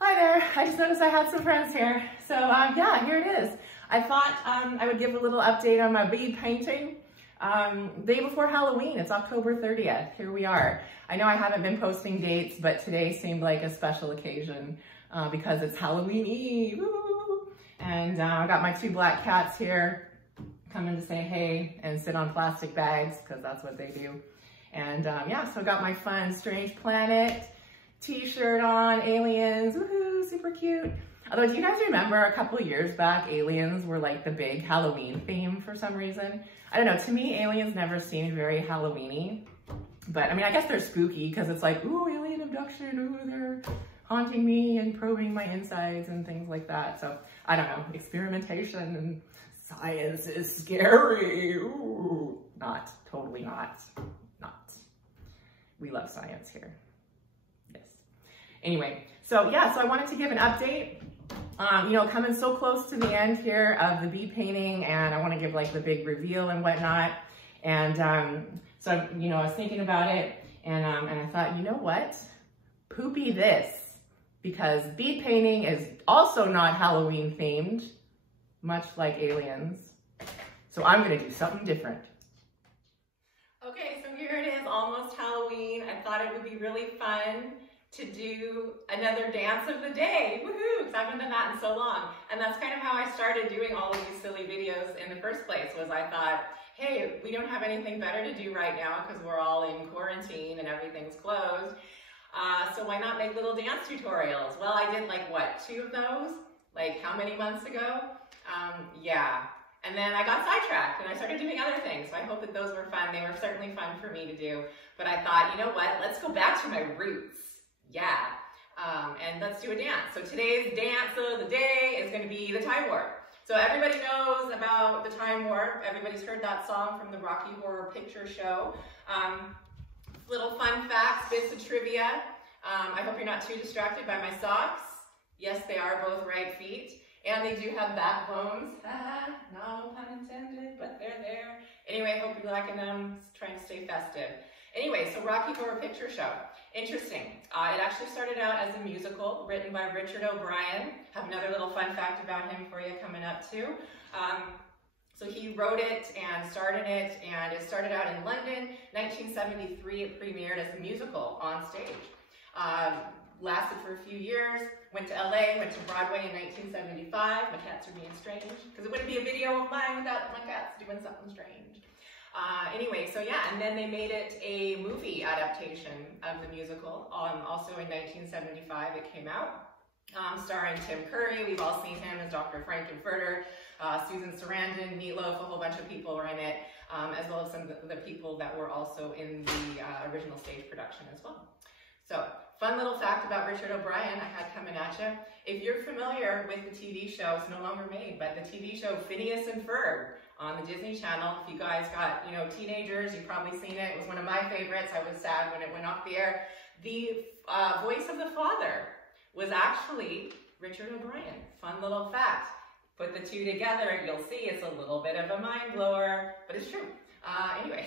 Hi there, I just noticed I had some friends here. So yeah, here it is. I thought I would give a little update on my bead painting. Day before Halloween, it's October 30th, here we are. I know I haven't been posting dates, but today seemed like a special occasion because it's Halloween Eve. Woo! And I got my two black cats here coming to say hey and sit on plastic bags because that's what they do. And yeah, so I got my fun Strange Planet t-shirt on, aliens, woohoo, super cute. Although, do you guys remember a couple years back, aliens were like the big Halloween theme for some reason? I don't know, to me, aliens never seemed very Halloween-y. But I mean, I guess they're spooky because it's like, ooh, alien abduction, ooh, they're haunting me and probing my insides and things like that. So I don't know, experimentation and science is scary. Ooh, not, totally not. We love science here. Anyway, so yeah, so I wanted to give an update, you know, coming so close to the end here of the bead painting, and I want to give like the big reveal and whatnot. And so, you know, I was thinking about it, and I thought, you know what, poopy this, because bead painting is also not Halloween themed, much like aliens. So I'm going to do something different. Okay, so here it is, almost Halloween. I thought it would be really fun to do another dance of the day, woohoo, because I haven't done that in so long. And that's kind of how I started doing all of these silly videos in the first place, was I thought, hey, we don't have anything better to do right now because we're all in quarantine and everything's closed. So why not make little dance tutorials? Well, I did like, what, 2 of those? Like how many months ago? Yeah. And then I got sidetracked and I started doing other things. So I hope that those were fun. They were certainly fun for me to do. But I thought, you know what, let's go back to my roots. Yeah, and let's do a dance. So today's dance of the day is going to be the Time Warp. So everybody knows about the Time Warp. Everybody's heard that song from the Rocky Horror Picture Show. Little fun facts, bits of trivia. I hope you're not too distracted by my socks. Yes, they are both right feet. And they do have backbones. No pun intended, but they're there. Anyway, I hope you're liking them, trying to stay festive. Anyway, so Rocky Horror Picture Show. Interesting. It actually started out as a musical written by Richard O'Brien. Have another little fun fact about him for you coming up too. So he wrote it and started it, and it started out in London. 1973, it premiered as a musical on stage. Lasted for a few years, went to LA, went to Broadway in 1975. My cats are being strange, because it wouldn't be a video of mine without my cats doing something strange. Anyway, so yeah, and then they made it a movie adaptation of the musical. Also in 1975 it came out, starring Tim Curry. We've all seen him as Dr. Frankenfurter, Susan Sarandon, Meatloaf, a whole bunch of people were in it, as well as some of the people that were also in the original stage production as well. So, fun little fact about Richard O'Brien I had coming at you. If you're familiar with the TV show, it's no longer made, but the TV show Phineas and Ferb on the Disney Channel. If you guys got, you know, teenagers, you've probably seen it. It was one of my favorites. I was sad when it went off the air. The voice of the father was actually Richard O'Brien. Fun little fact. Put the two together and you'll see it's a little bit of a mind blower, but it's true. Anyway,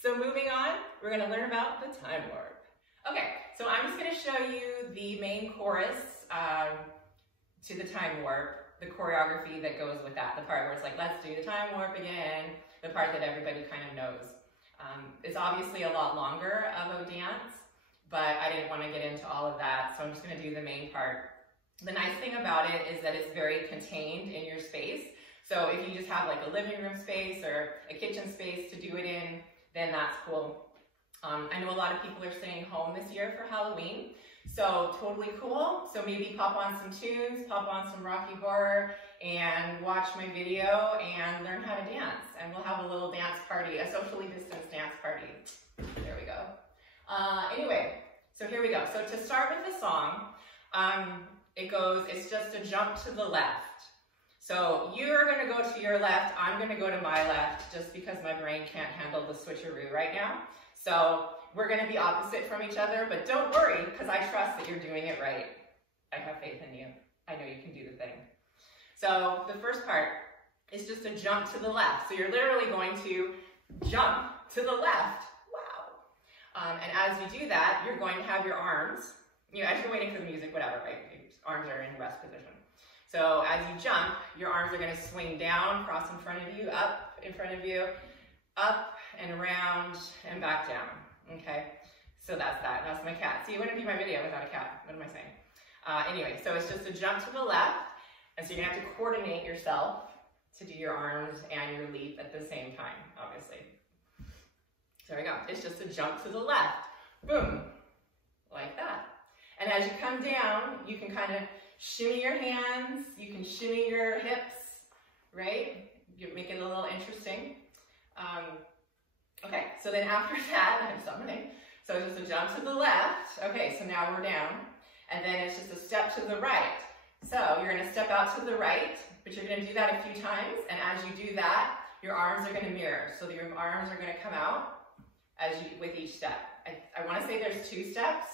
so moving on, we're going to learn about the Time Warp. Okay, so I'm just going to show you the main chorus to the Time Warp, the choreography that goes with that, the part where it's like, let's do the Time Warp again, the part that everybody kind of knows. It's obviously a lot longer of a dance, but I didn't want to get into all of that, so I'm just going to do the main part. The nice thing about it is that it's very contained in your space, so if you just have like a living room space or a kitchen space to do it in, then that's cool. I know a lot of people are staying home this year for Halloween, so totally cool. So maybe pop on some tunes, pop on some Rocky Horror, and watch my video and learn how to dance. And we'll have a little dance party, a socially distanced dance party. There we go. Anyway, so here we go. So to start with the song, it goes, it's just a jump to the left. So you're going to go to your left, I'm going to go to my left, just because my brain can't handle the switcheroo right now. So we're going to be opposite from each other, but don't worry, because I trust that you're doing it right. I have faith in you. I know you can do the thing. So the first part is just a jump to the left. So you're literally going to jump to the left. And as you do that, you're going to have your arms, you know, as you're waiting for the music, whatever, right? Arms are in rest position. So as you jump, your arms are going to swing down, cross in front of you, up in front of you, up and around and back down. Okay, so that's that. That's my cat. See, it wouldn't be my video without a cat. What am I saying? Anyway, so it's just a jump to the left, and so you're going to have to coordinate yourself to do your arms and your leap at the same time, obviously. So there we go. It's just a jump to the left. Boom. Like that. And as you come down, you can kind of shimmy your hands. You can shimmy your hips, right? You make it a little interesting. Okay, so then after that, I'm summoning. So it's just a jump to the left. Okay, so now we're down. And then it's just a step to the right. So you're going to step out to the right, but you're going to do that a few times. And as you do that, your arms are going to mirror. So your arms are going to come out with each step. I want to say there's 2 steps.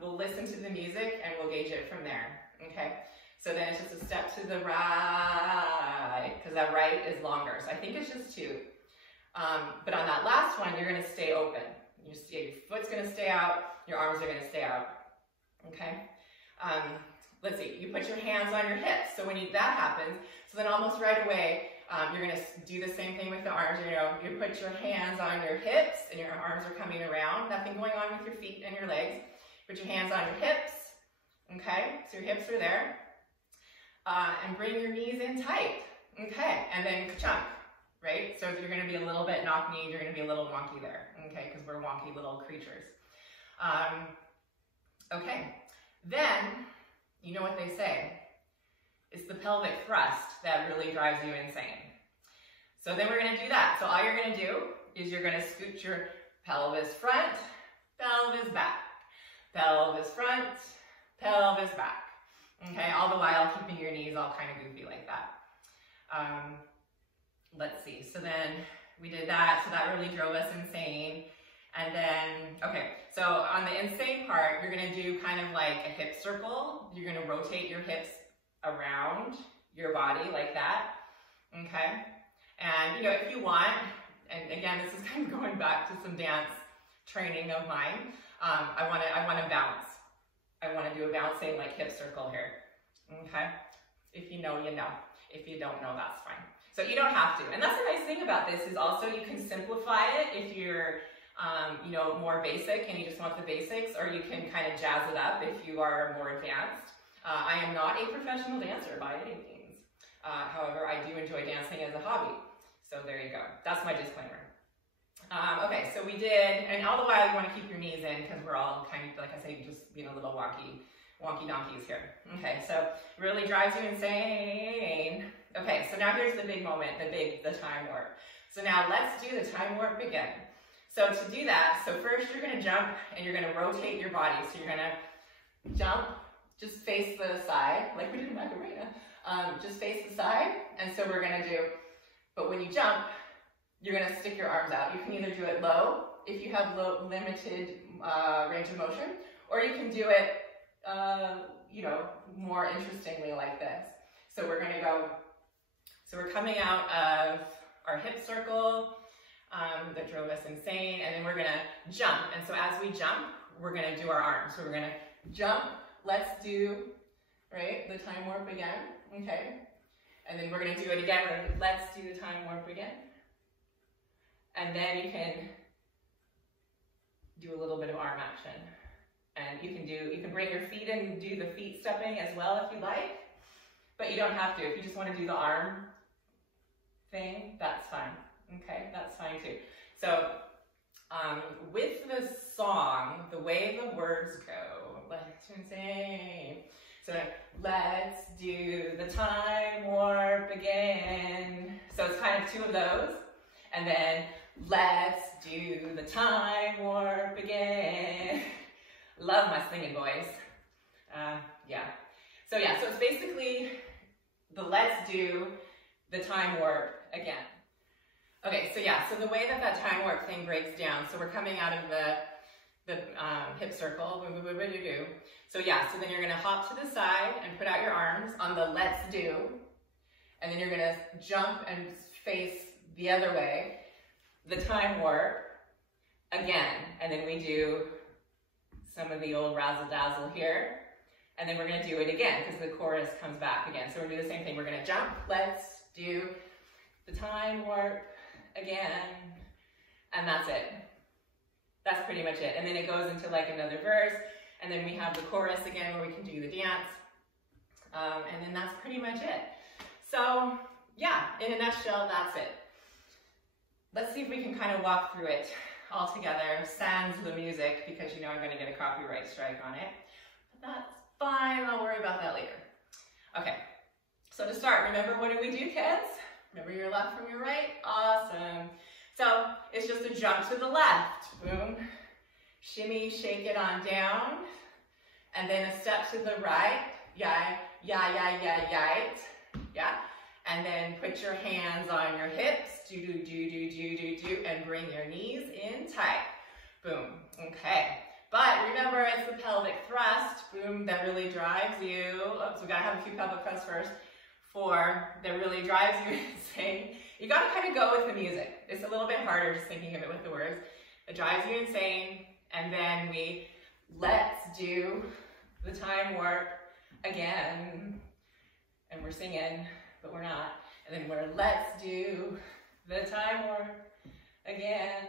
We'll listen to the music and we'll gauge it from there. Okay. So then it's just a step to the right, because that right is longer. So I think it's just 2. But on that last one, you're going to stay open. Your foot's going to stay out. Your arms are going to stay out. Okay. Let's see. You put your hands on your hips. So when that happens, so then almost right away, you're going to do the same thing with the arms. You put your hands on your hips and your arms are coming around. Nothing going on with your feet and your legs. Put your hands on your hips. Okay. So your hips are there. And bring your knees in tight. Okay. And then ka-chunk. Right? So if you're going to be a little bit knock-kneed, you're going to be a little wonky there. Okay. Because we're wonky little creatures. Okay. Then, you know what they say. It's the pelvic thrust that really drives you insane. So then we're going to do that. So all you're going to do is you're going to scoot your pelvis front, pelvis back, pelvis front, pelvis back. Okay, all the while keeping your knees all kind of goofy like that. Let's see. So then we did that. So that really drove us insane. And then, okay, so on the insane part, you're going to do kind of like a hip circle. You're going to rotate your hips around your body like that. Okay. And, you know, if you want, and again, this is kind of going back to some dance training of mine. I want to bounce. I want to do a bouncing like hip circle here. Okay. If you know, you know. If you don't know, that's fine. So you don't have to. And that's the nice thing about this is also you can simplify it if you're, you know, more basic and you just want the basics, or you can kind of jazz it up if you are more advanced. I am not a professional dancer by any means. However, I do enjoy dancing as a hobby. So there you go. That's my disclaimer. Okay, so we did, and all the while you want to keep your knees in because we're all kind of, like I say, just being a little wonky donkeys here. Okay, so really drives you insane. Okay, so now here's the big moment, the time warp. So now let's do the time warp again. So to do that, so first you're going to jump and you're going to rotate your body. So you're going to jump, just face the side, like we did in Macarena. Just face the side, and so we're going to do, but when you jump, you're going to stick your arms out. You can either do it low, if you have limited range of motion, or you can do it, you know, more interestingly like this. So we're going to go, so we're coming out of our hip circle that drove us insane, and then we're going to jump. And so as we jump, we're going to do our arms. So we're going to jump. Let's do, right, the time warp again. Okay. And then we're going to do it again. Let's do the time warp again. And then you can do a little bit of arm action. And you can bring your feet in and do the feet stepping as well if you like. But you don't have to. If you just want to do the arm thing, that's fine. Okay, that's fine too. So with the song, the way the words go, let's say, so let's do the time warp again. So it's kind of 2 of those. And then let's do the time warp again. Love my singing voice. Yeah. So yeah, so it's basically the let's do the time warp again. Okay, so yeah, so the way that time warp thing breaks down, so we're coming out of the hip circle, so yeah, so then you're gonna hop to the side and put out your arms on the let's do, and then you're gonna jump and face the other way, the time warp, again. And then we do some of the old razzle dazzle here. And then we're gonna do it again because the chorus comes back again. So we're gonna do the same thing. We're gonna jump, let's do the time warp again. And that's it. That's pretty much it. And then it goes into like another verse. And then we have the chorus again where we can do the dance. And then that's pretty much it. So yeah, in a nutshell, that's it. Let's see if we can kind of walk through it all together, sans the music, because you know I'm gonna get a copyright strike on it. But that's fine, I'll worry about that later. Okay, so to start, remember what do we do, kids? Remember your left from your right? Awesome. So it's just a jump to the left, boom. Shimmy, shake it on down. And then a step to the right, yeah, yeah, yeah, yeah, yeah, yeah. And then put your hands on your hips, do, and bring your knees in tight. Boom, okay. But remember, it's the pelvic thrust, boom, that really drives you. Oops, we gotta have a few pelvic thrusts first. 4, that really drives you insane. You gotta kind of go with the music. It's a little bit harder just thinking of it with the words. It drives you insane, and then let's do the time warp again. And we're singing, but we're not. And then let's do the time warp again.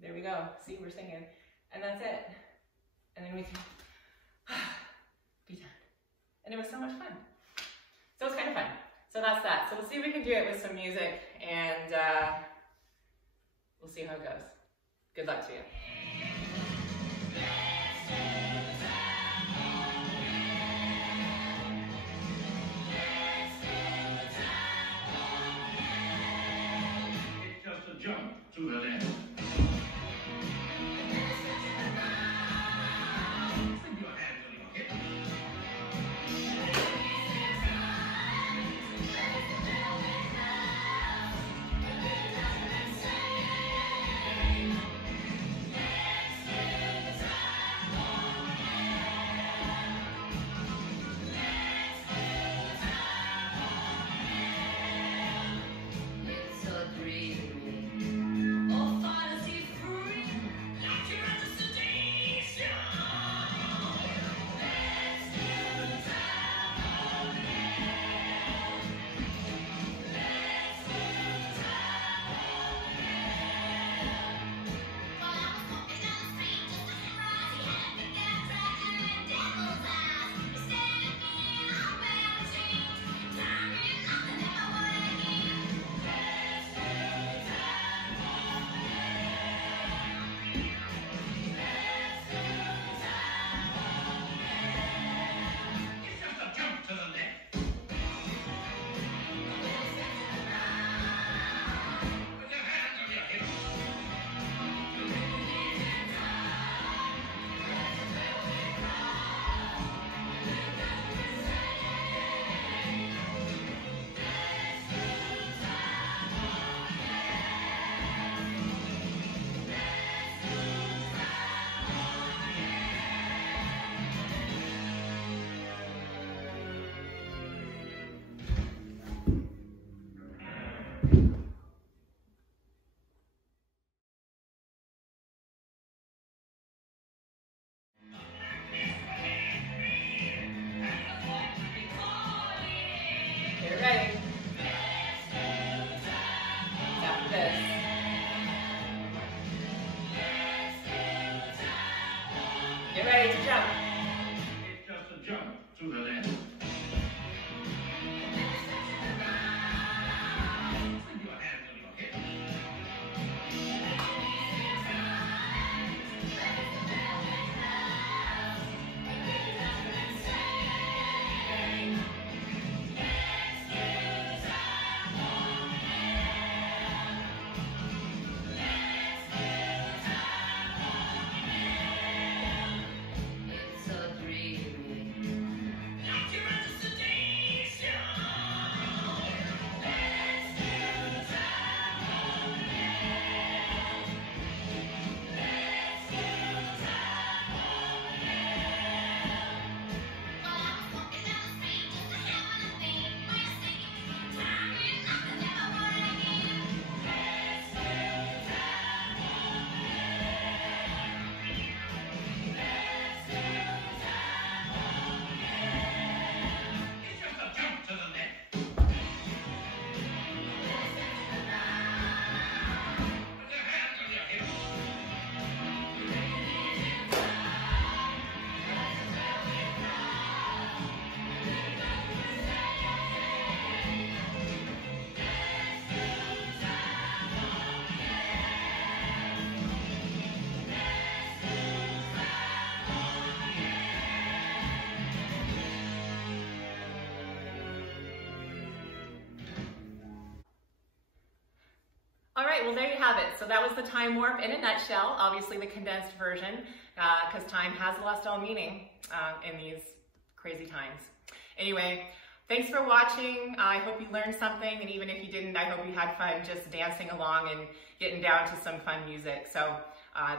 There we go. See, we're singing. And that's it. And then we can be done. And it was so much fun. So it's kind of fun. So that's that. So we'll see if we can do it with some music, and we'll see how it goes. Good luck to you. Jump to the left. Swing your hands on your hips. Get ready to jump. It's just a jump to the left. Swing your hands on your hips. right, well there you have it. So that was the time warp in a nutshell, obviously the condensed version, because time has lost all meaning in these crazy times. Anyway, thanks for watching. I hope you learned something, and even if you didn't, I hope you had fun just dancing along and getting down to some fun music. So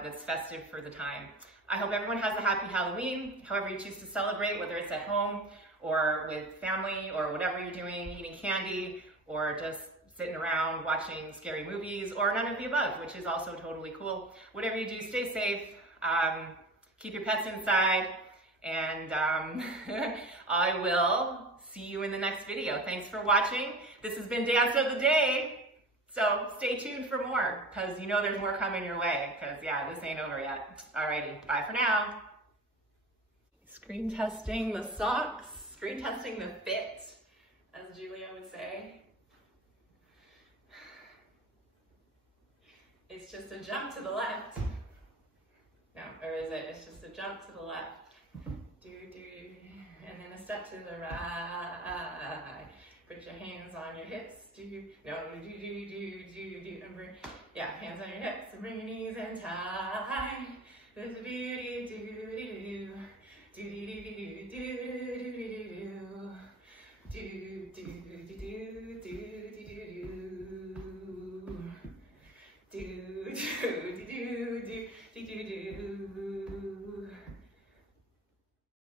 that's festive for the time. I hope everyone has a happy Halloween, however you choose to celebrate, whether it's at home or with family or whatever you're doing, eating candy or just sitting around watching scary movies, or none of the above, which is also totally cool. Whatever you do, stay safe, keep your pets inside, and I will see you in the next video. Thanks for watching. This has been Dance of the Day. So stay tuned for more, because you know there's more coming your way, because yeah, this ain't over yet. Alrighty, bye for now. Screen testing the socks, screen testing the fit, as Julia would say. It's just a jump to the left. No, or is it? It's just a jump to the left. Do, and then a step to the right. Put your hands on your hips. No, and bring, yeah, hands on your hips and bring your knees in tight. There's a beauty, do,